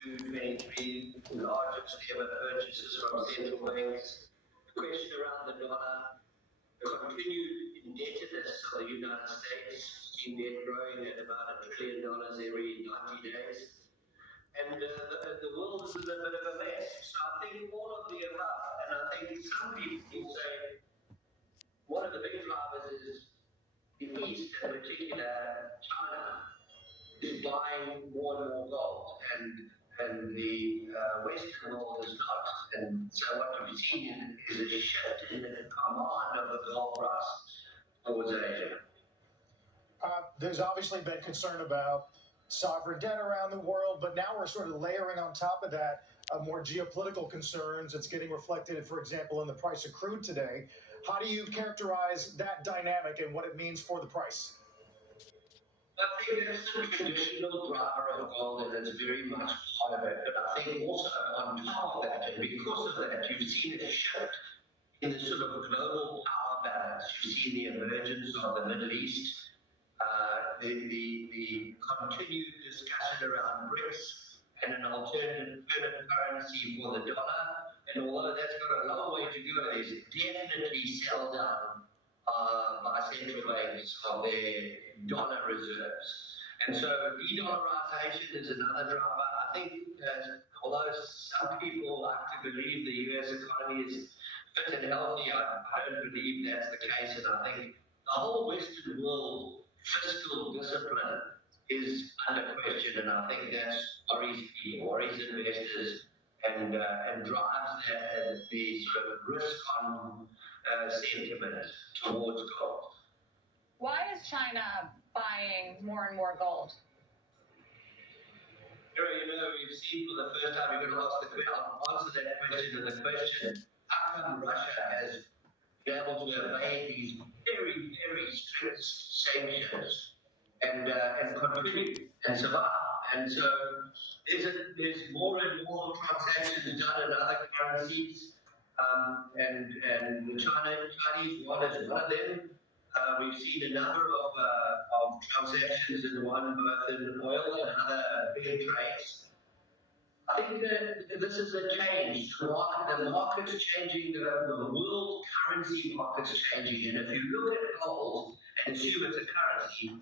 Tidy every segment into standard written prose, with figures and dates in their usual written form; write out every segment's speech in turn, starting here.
2023, the largest ever purchases from central banks. The question around the dollar, the continued indebtedness of the United States, seen debt growing at about $1 trillion every 90 days. And the world is in a bit of a mess. So I think all of the above, and I think some people say one of the big drivers is the East, in particular China, is buying more and more gold, and the Western world is not. And so what we've seen is a shift in the command of the gold price towards Asia. There's obviously been concern about sovereign debt around the world, but now we're sort of layering on top of that more geopolitical concerns. It's getting reflected, for example, in the price of crude today. How do you characterize that dynamic and what it means for the price? I think that's the traditional driver of gold, and it's very much part of it. But I think also on top of that, and because of that, you've seen a shift in the sort of global power balance. You've seen the emergence of the Middle East, the continued discussion around BRICS and an alternative currency for the dollar. And although that's got a long way to go, there's definitely sell down by central banks of their dollar reserves. And so de-dollarization is another driver. I think although some people like to believe the US economy is fit and healthy, I don't believe that's the case. And I think the whole Western world fiscal discipline is under question. And I think that's worries people, worries investors, and drives the sort of risk on sentiment towards gold. Why is China buying more and more gold? We've seen for the first time, you're going to answer that question, and the question, how come Russia has been able to evade these very, very strict sanctions and continue and survive? And so there's more and more transactions done in other currencies, and the Chinese yuan is one of them. We've seen a number of transactions in one, both in oil and other big trades. I think that this is a change. The market's changing, the world currency market's changing. And if you look at gold and assume it's a currency,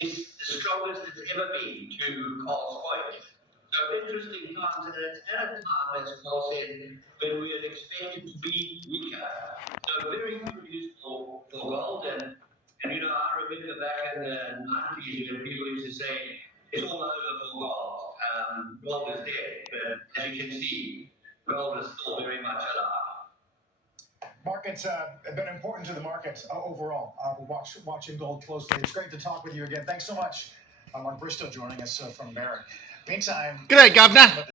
it's the strongest it's ever been to Carl's point. So interesting times, and it's at a time, as Paul said, when we had expected to be weaker. So very good news for gold, and I remember back in the 90s when people used to say, it's all over for gold. Gold is dead, but as you can see, gold is still very much alive. Markets have been important to the market overall. We're watching gold closely. It's great to talk with you again. Thanks so much. Mark Bristow joining us from Barrik. Meantime, Good day, Governor.